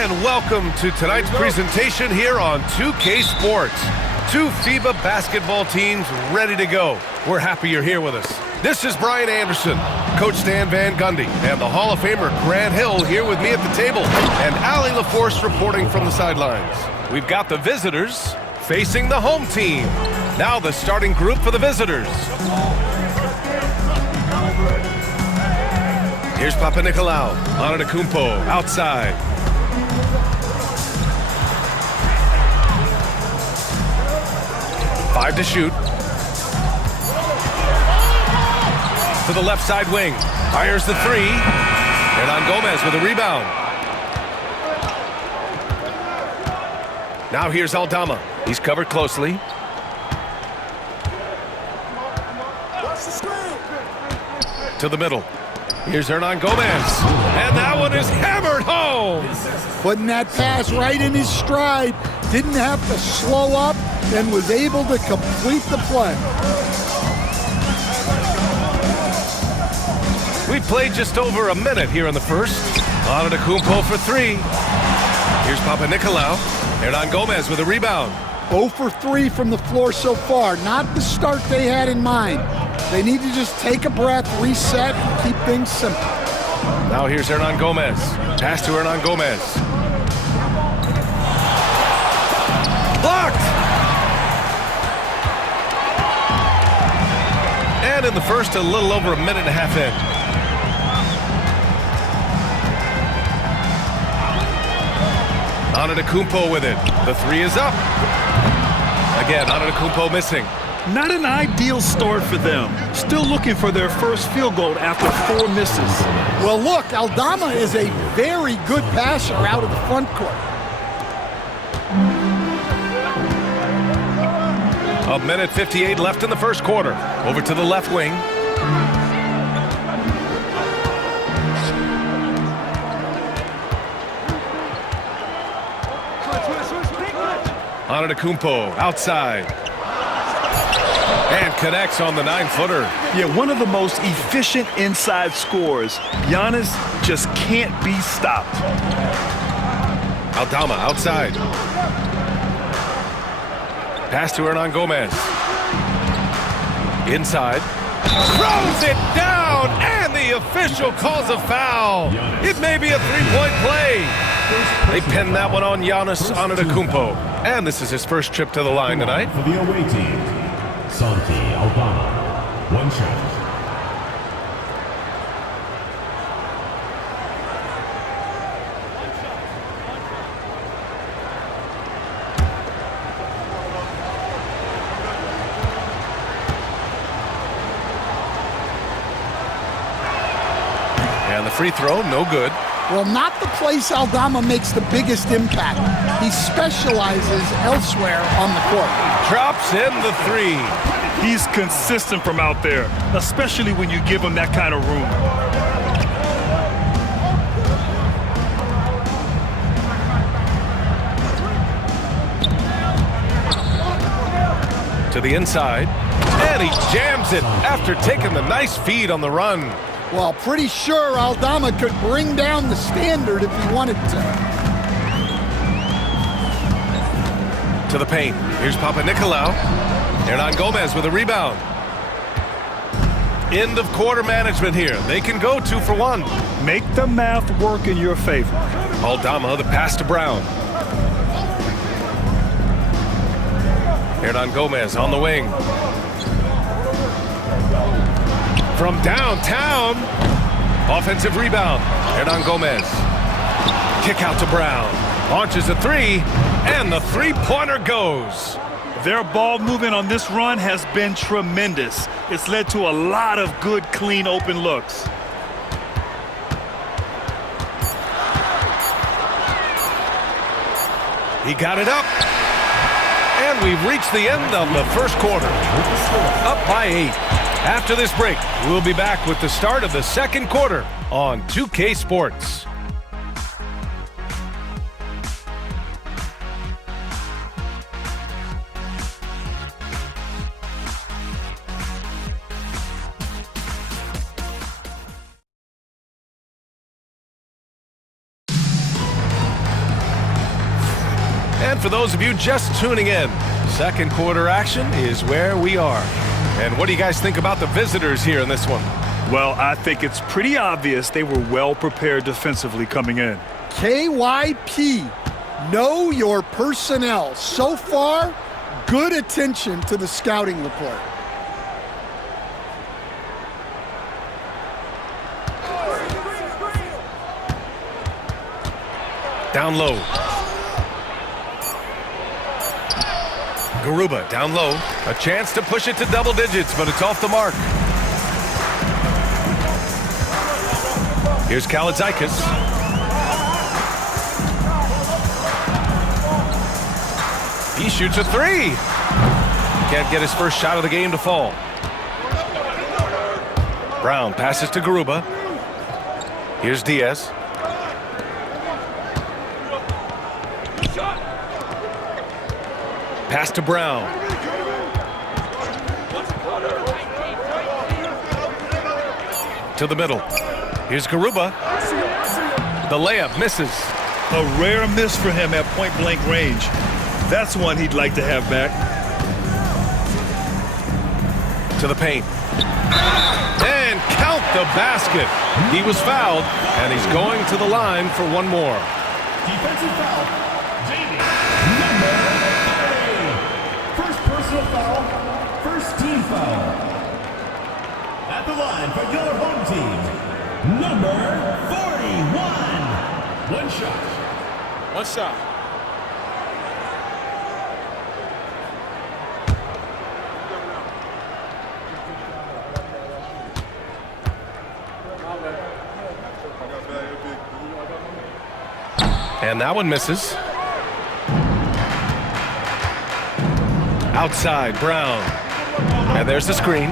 Hi, and welcome to tonight's presentation here on 2K Sports. Two FIBA basketball teams ready to go. We're happy you're here with us. This is Brian Anderson, Coach Stan Van Gundy, and the Hall of Famer Grant Hill here with me at the table, and Allie LaForce reporting from the sidelines. We've got the visitors facing the home team. Now the starting group for the visitors. Here's Papanikolaou, Antetokounmpo outside. Five to shoot. To the left side wing. Fires the three. Hernan Gomez with a rebound. Now here's Aldama. He's covered closely. To the middle. Here's Hernan Gomez. And that one is hammered home. Putting that pass right in his stride. Didn't have to slow up and was able to complete the play. We played just over a minute here in the first. Antetokounmpo for three. Here's Papanikolaou. Hernan Gomez with a rebound. 0 for 3 from the floor so far. Not the start they had in mind. They need to just take a breath, reset, and keep things simple. Now here's Hernan Gomez. Pass to Hernan Gomez. Blocked! And in the first, a little over a minute and a half in. Antetokounmpo with it. The three is up. Again, Antetokounmpo missing. Not an ideal start for them. Still looking for their first field goal after 4 misses. Well, look, Aldama is a very good passer out of the front court. A minute 58 left in the first quarter. Over to the left wing. Antetokounmpo outside. And connects on the 9-footer. Yeah, one of the most efficient inside scorers. Giannis just can't be stopped. Aldama outside. Pass to Hernan Gomez. Inside. Throws it down, and the official calls a foul. It may be a three-point play. They pinned that one on Giannis Antetokounmpo. And this is his first trip to the line tonight. For the away team, Santi Aldama. One shot. And the free throw, no good. Well, not the place Aldama makes the biggest impact. He specializes elsewhere on the court. Drops in the three. He's consistent from out there, especially when you give him that kind of room. To the inside. And he jams it after taking the nice feed on the run. Well, pretty sure Aldama could bring down the standard if he wanted to. To the paint. Here's Papanikolaou. Hernan Gomez with a rebound. End of quarter management here. They can go 2 for 1. Make the math work in your favor. Aldama, the pass to Brown. Hernan Gomez on the wing. From downtown. Offensive rebound. Hernan Gomez. Kick out to Brown. Launches a three. And the three-pointer goes. Their ball movement on this run has been tremendous. It's led to a lot of good, clean, open looks. He got it up. And we've reached the end of the first quarter. Up by 8. After this break, we'll be back with the start of the second quarter on 2K Sports. And for those of you just tuning in, second quarter action is where we are. And what do you guys think about the visitors here in this one? Well, I think it's pretty obvious they were well prepared defensively coming in. KYP, know your personnel. So far, good attention to the scouting report. Down low. Garuba down low. A chance to push it to double digits, but it's off the mark. Here's Kaladzikis. He shoots a three. Can't get his first shot of the game to fall. Brown passes to Garuba. Here's Diaz. Pass to Brown. To the middle. Here's Garuba. The layup misses. A rare miss for him at point-blank range. That's one he'd like to have back. To the paint. And count the basket. He was fouled, and he's going to the line for one more. Defensive foul. Jamie. Number 30. First personal foul. First team foul. At the line for your home team. Number 41. One shot. One shot. And that one misses. Outside, Brown. And there's the screen.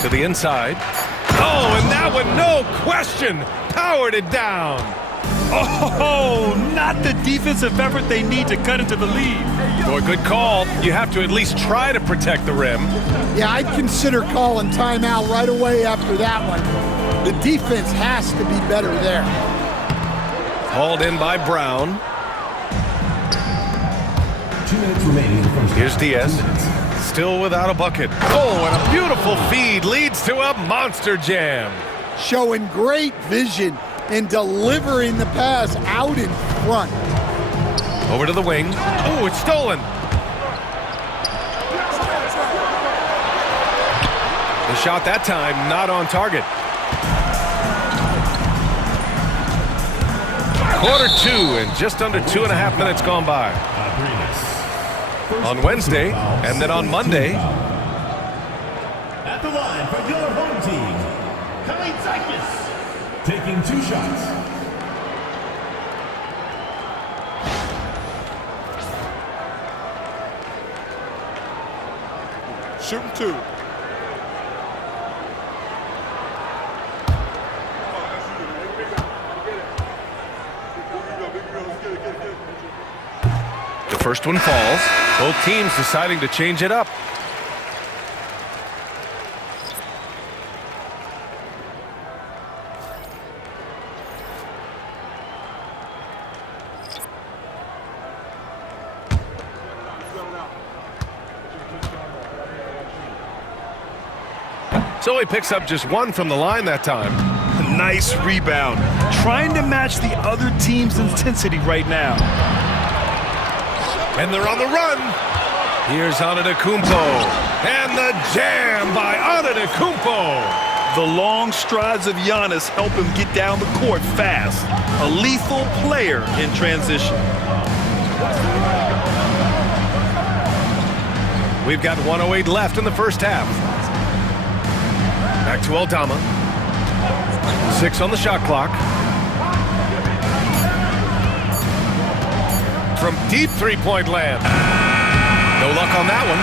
To the inside. Oh, and that one, no question, powered it down. Oh, not the defensive effort they need to cut into the lead. Boy, good call. You have to at least try to protect the rim. Yeah, I'd consider calling timeout right away after that one. The defense has to be better there. Hauled in by Brown. 2 minutes remaining in the first. Here's Diaz. Still without a bucket. Oh, and a beautiful feed leads to a monster jam. Showing great vision and delivering the pass out in front. Over to the wing. Oh, it's stolen. The shot that time not on target. Quarter 2 and just under 2.5 minutes gone by. On Wednesday and then on Monday. At the line for your home team, Kaladzikis. Taking 2 shots. Shooting 2. The first one falls. Both teams deciding to change it up. So he picks up just 1 from the line that time. Nice rebound. Trying to match the other team's intensity right now. And they're on the run. Here's Antetokounmpo. And the jam by Antetokounmpo. The long strides of Giannis help him get down the court fast. A lethal player in transition. We've got 1:08 left in the first half. Back to Aldama. 6 on the shot clock. From deep three-point land. No luck on that one.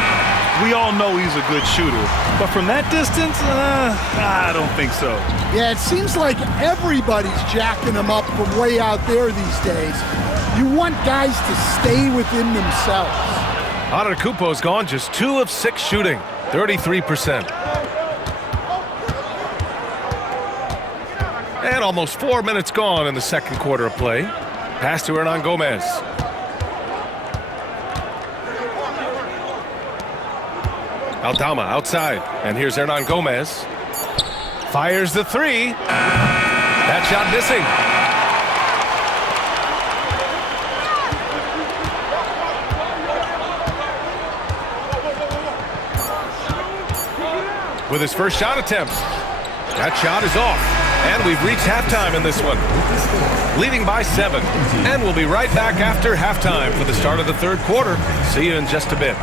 We all know he's a good shooter, but from that distance, I don't think so. Yeah, it seems like everybody's jacking them up from way out there these days. You want guys to stay within themselves. Antetokounmpo's gone just 2 of 6 shooting, 33%. And almost 4 minutes gone in the second quarter of play. Pass to Hernan Gomez. Aldama outside, and here's Hernan Gomez. Fires the three. That shot missing. With his first shot attempt. That shot is off. And we've reached halftime in this one. Leading by 7. And we'll be right back after halftime for the start of the third quarter. See you in just a bit.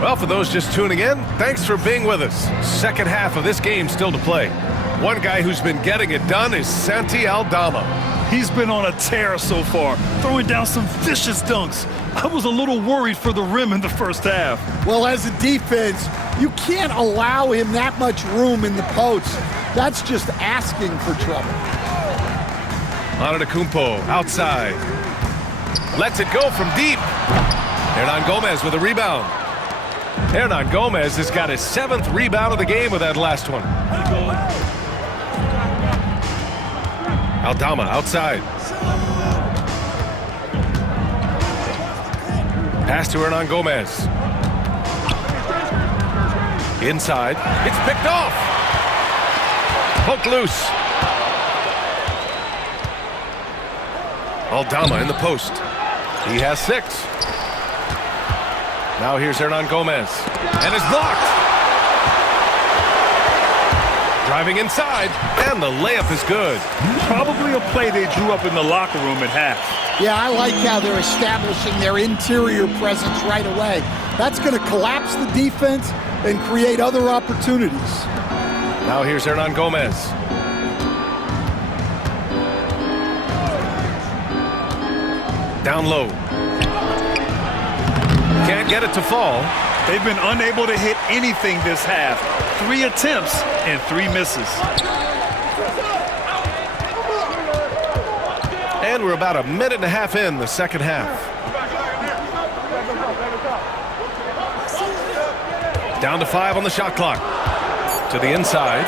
Well, for those just tuning in, thanks for being with us. Second half of this game still to play. One guy who's been getting it done is Santi Aldama. He's been on a tear so far, throwing down some vicious dunks. I was a little worried for the rim in the first half. Well, as a defense, you can't allow him that much room in the post. That's just asking for trouble. Antetokounmpo outside. Lets it go from deep. Hernan Gomez with a rebound. Hernan Gomez has got his 7th rebound of the game with that last one. Aldama outside. Pass to Hernan Gomez. Inside. It's picked off. Poked loose. Aldama in the post. He has 6. Now here's Hernan Gomez. And it's blocked. Driving inside. And the layup is good. Probably a play they drew up in the locker room at half. Yeah, I like how they're establishing their interior presence right away. That's going to collapse the defense and create other opportunities. Now here's Hernan Gomez. Down low. Can't get it to fall. They've been unable to hit anything this half. 3 attempts and 3 misses. And we're about a minute and a half in the second half. Down to 5 on the shot clock. To the inside.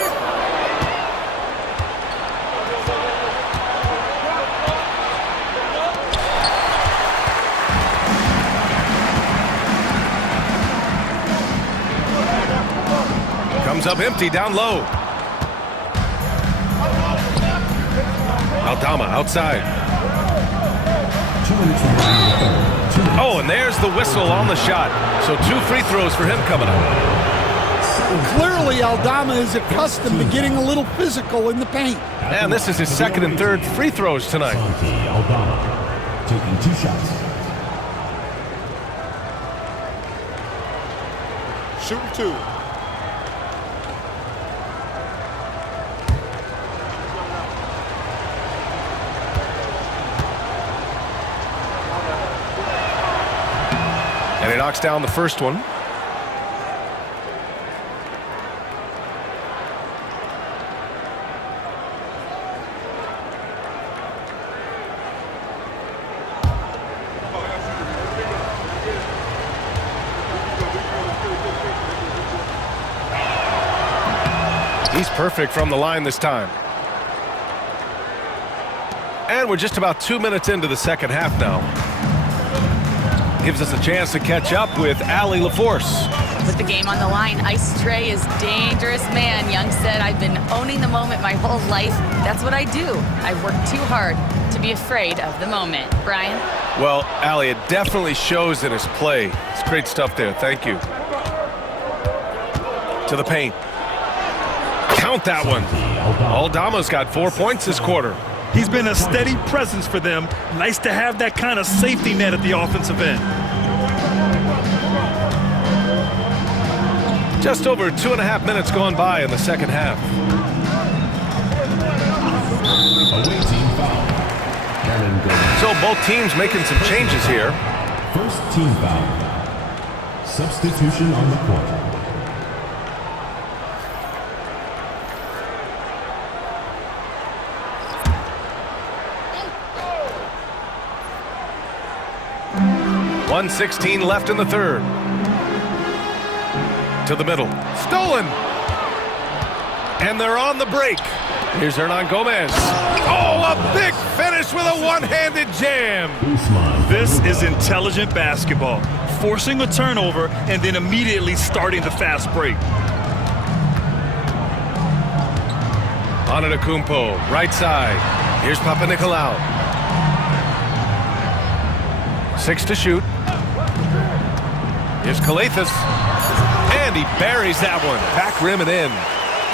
Comes up empty down low. Aldama outside. Oh, and there's the whistle on the shot. So 2 free throws for him coming up. Clearly, Aldama is accustomed to getting a little physical in the paint. And this is his 2nd and 3rd free throws tonight. Santi Aldama taking 2 shots. Shooting 2. And he knocks down the first one. He's perfect from the line this time. And we're just about 2 minutes into the second half now. Gives us a chance to catch up with Allie LaForce. With the game on the line, Ice Tray is dangerous man. Young said, I've been owning the moment my whole life. That's what I do. I work too hard to be afraid of the moment. Brian? Well, Allie, it definitely shows in his play. It's great stuff there. Thank you. To the paint. Count that one. Aldama's got 4 points this quarter. He's been a steady presence for them. Nice to have that kind of safety net at the offensive end. Just over 2.5 minutes gone by in the second half. Away team foul. So both teams making some changes here. First team foul. Substitution on the court. .116 left in the third. To the middle. Stolen! And they're on the break. Here's Hernan Gomez. Oh, a big finish with a one-handed jam. This is intelligent basketball. Forcing a turnover and then immediately starting the fast break. Antetokounmpo, right side. Here's Papanikolaou. 6 to shoot. Here's Calathes. And he buries that one. Back rim and in.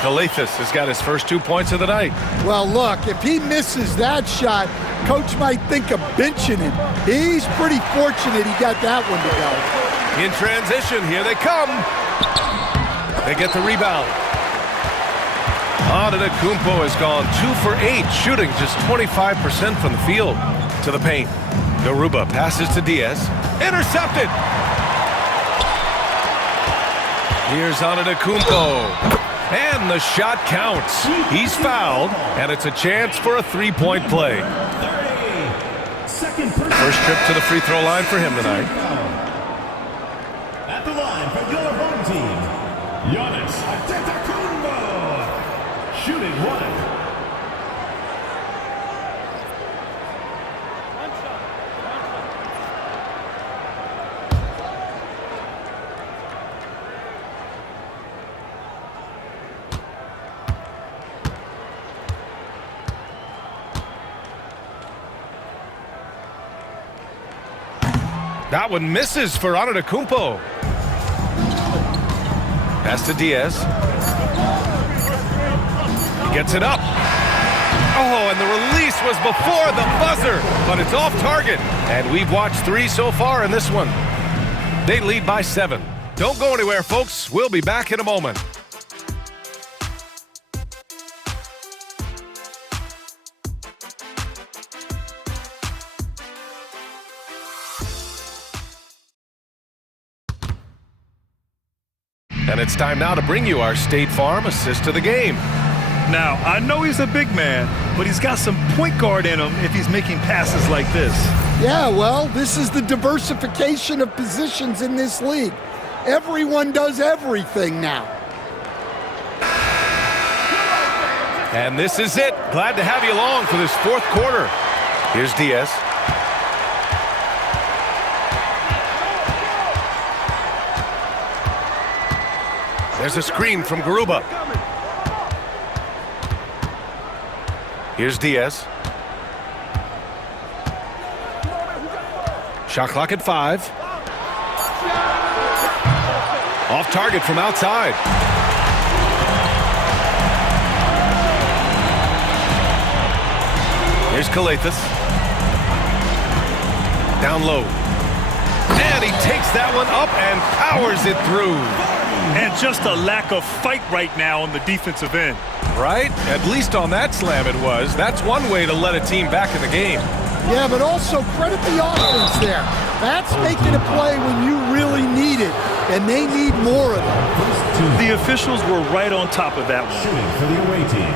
Calathes has got his first 2 points of the night. Well, look, if he misses that shot, coach might think of benching him. He's pretty fortunate he got that one to go. In transition, here they come. They get the rebound. Antetokounmpo has gone 2 for 8, shooting just 25% from the field. To the paint. Garuba passes to Diaz. Intercepted! Here's Antetokounmpo. And the shot counts. He's fouled, and it's a chance for a three-point play. First trip to the free throw line for him tonight. At the line for your home team, Giannis Antetokounmpo. Shooting one. That one misses for Antetokounmpo. Pass to Diaz. He gets it up. Oh, and the release was before the buzzer, but it's off target. And we've watched 3 so far in this one. They lead by 7. Don't go anywhere, folks. We'll be back in a moment. And it's time now to bring you our State Farm assist to the game. Now, I know he's a big man, but he's got some point guard in him if he's making passes like this. Yeah, well, this is the diversification of positions in this league. Everyone does everything now. And this is it. Glad to have you along for this fourth quarter. Here's Diaz. There's a screen from Garuba. Here's Diaz. Shot clock at 5. Off target from outside. Here's Calathes. Down low. And he takes that one up and powers it through. And just a lack of fight right now on the defensive end. Right? At least on that slam it was. That's one way to let a team back in the game. Yeah, but also credit the offense there. That's making a play when you really need it, and they need more of it. The officials were right on top of that one. Shooting for the away team,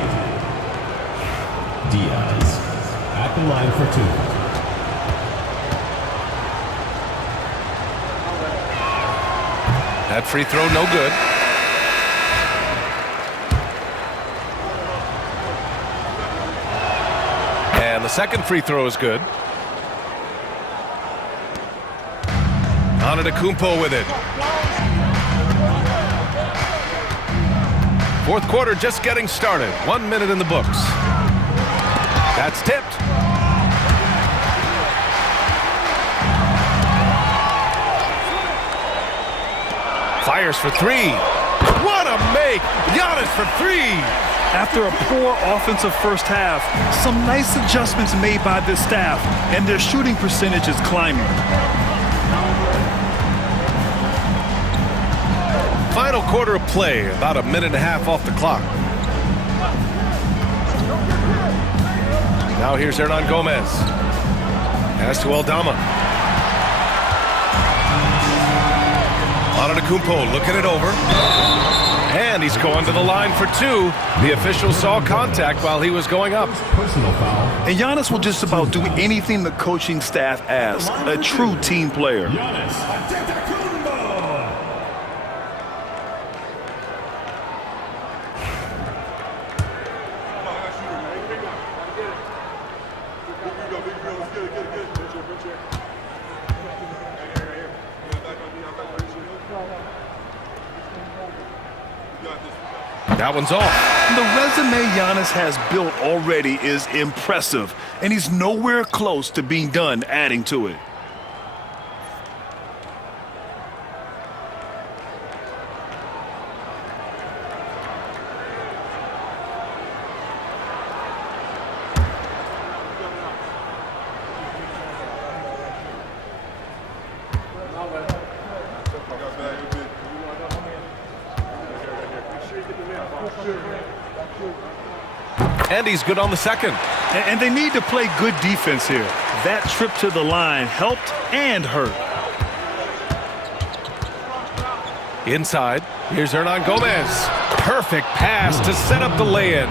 Diaz at the line for 2. That free throw, no good. And the second free throw is good. Antetokounmpo with it. Fourth quarter just getting started. 1 minute in the books. That's tipped. Fires for three. What a make! Giannis for three! After a poor offensive first half, some nice adjustments made by this staff, and their shooting percentage is climbing. Final quarter of play, about a minute and a half off the clock. Now here's Hernan Gomez. Pass to Aldama. Antetokounmpo looking it over. And he's going to the line for two. The official saw contact while he was going up. Personal foul. And Giannis will just about do anything the coaching staff asks. A true team player. Giannis Antetokounmpo. That one's off. The resume Giannis has built already is impressive, and he's nowhere close to being done adding to it. And he's good on the second. And they need to play good defense here. That trip to the line helped and hurt. Inside, here's Hernan Gomez. Perfect pass to set up the lay-in.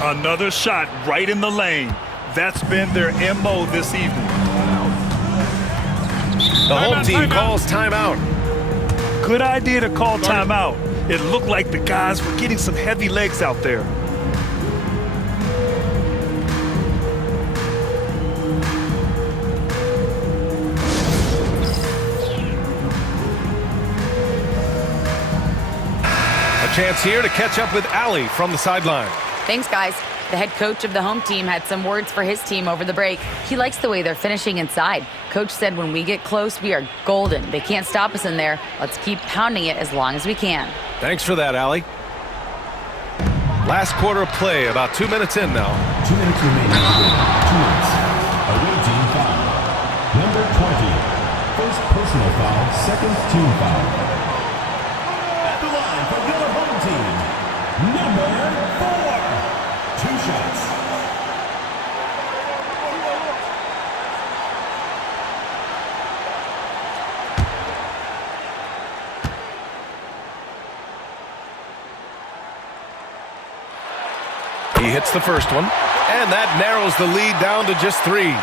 Another shot right in the lane. That's been their MO this evening. The home team calls timeout. Good idea to call timeout. It looked like the guys were getting some heavy legs out there. Chance here to catch up with Allie from the sideline. Thanks, guys. The head coach of the home team had some words for his team over the break. He likes the way they're finishing inside. Coach said when we get close, we are golden. They can't stop us in there. Let's keep pounding it as long as we can. Thanks for that, Allie. Last quarter of play, about 2 minutes in now. 2 minutes remaining. 2 minutes. Away team foul. Number 20. First personal foul, second team foul. At the line for your home team. Number 4. 2 shots. He hits the first one, and that narrows the lead down to just 3.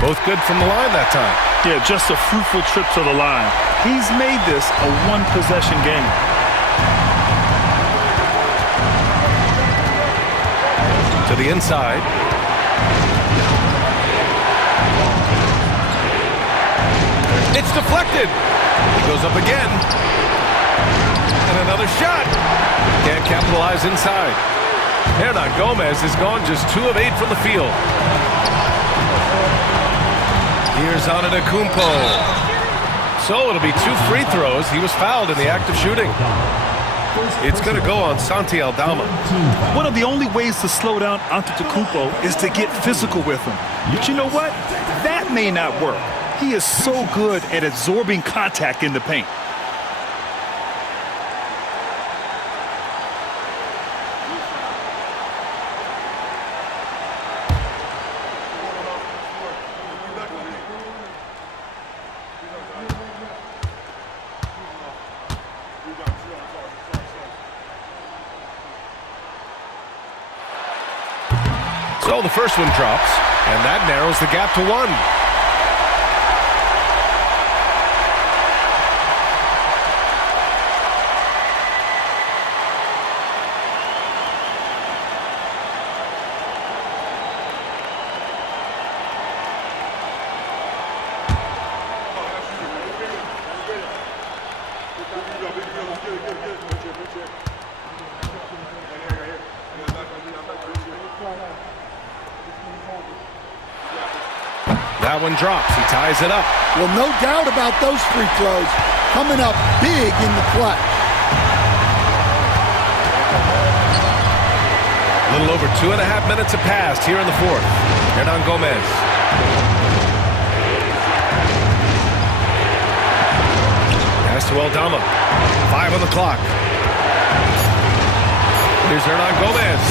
Both good from the line that time. Yeah, just a fruitful trip to the line. He's made this a one-possession game. To the inside. It's deflected. He goes up again. And another shot. Can't capitalize inside. Hernan Gomez has gone just 2 of 8 from the field. Here's Antetokounmpo. So it'll be 2 free throws. He was fouled in the act of shooting. It's going to go on Santi Aldama. One of the only ways to slow down Antetokounmpo is to get physical with him. But you know what? That may not work. He is so good at absorbing contact in the paint. So the first one drops, and that narrows the gap to 1. That one drops. He ties it up. Well, no doubt about those free throws coming up big in the clutch. A little over 2.5 minutes have passed here in the fourth. Hernan Gomez. Pass to Aldama. 5 on the clock. Here's Hernan Gomez.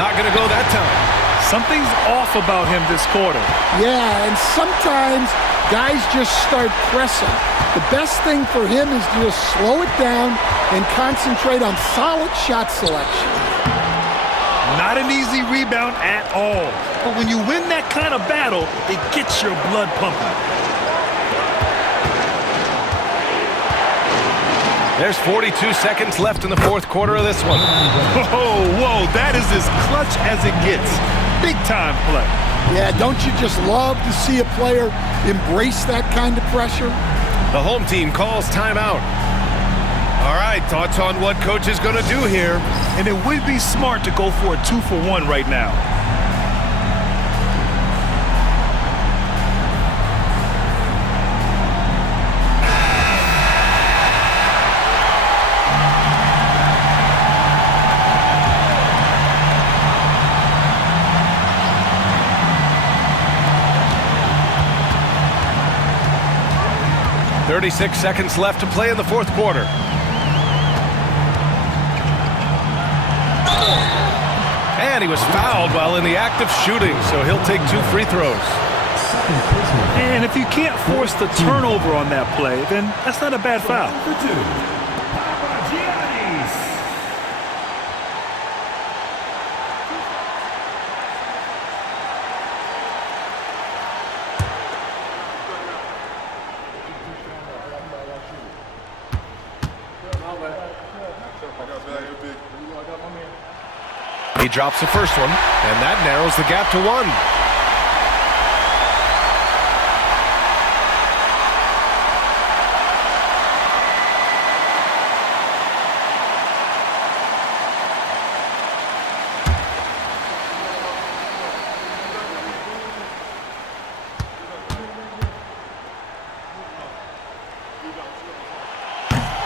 Not going to go that time. Something's off about him this quarter. Yeah, and sometimes guys just start pressing. The best thing for him is to just slow it down and concentrate on solid shot selection. Not an easy rebound at all. But when you win that kind of battle, it gets your blood pumping. There's 42 seconds left in the fourth quarter of this one. Whoa, that is as clutch as it gets. Big time play. Yeah, don't you just love to see a player embrace that kind of pressure? The home team calls timeout. All right, thoughts on what coach is going to do here? And it would be smart to go for a 2-for-1 right now. .36 seconds left to play in the fourth quarter. And he was fouled while in the act of shooting, so he'll take 2 free throws. And if you can't force the turnover on that play, then that's not a bad foul. He drops the first one, and that narrows the gap to 1.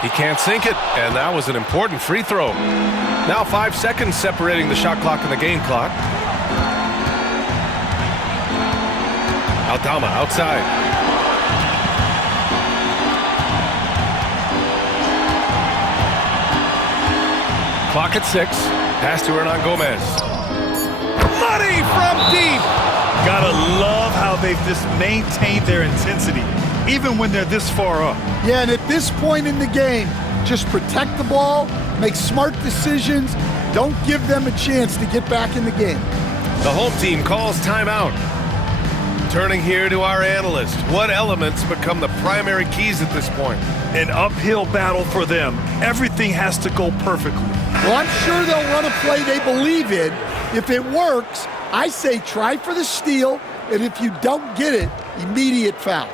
He can't sink it, and that was an important free throw. Now 5 seconds separating the shot clock and the game clock. Aldama outside. Clock at 6. Pass to Hernan Gomez. Money from deep! Gotta love how they've just maintained their intensity, even when they're this far up. Yeah, and at this point in the game, just protect the ball, make smart decisions, don't give them a chance to get back in the game. The home team calls timeout. Turning here to our analyst. What elements become the primary keys at this point? An uphill battle for them. Everything has to go perfectly. Well, I'm sure they'll run a play they believe in. If it works, I say try for the steal, and if you don't get it, immediate foul.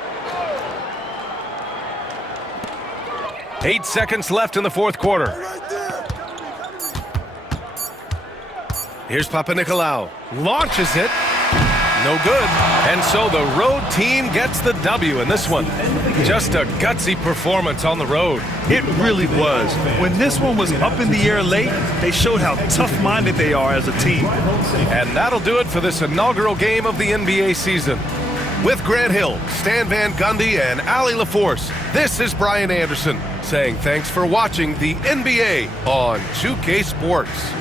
8 seconds left in the fourth quarter. Here's Papanikolaou. Launches it. No good. And so the road team gets the W in this one. Just a gutsy performance on the road. It really was. When this one was up in the air late, they showed how tough-minded they are as a team. And that'll do it for this inaugural game of the NBA season. With Grant Hill, Stan Van Gundy, and Ali LaForce, this is Brian Anderson saying thanks for watching the NBA on 2K Sports.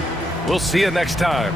We'll see you next time.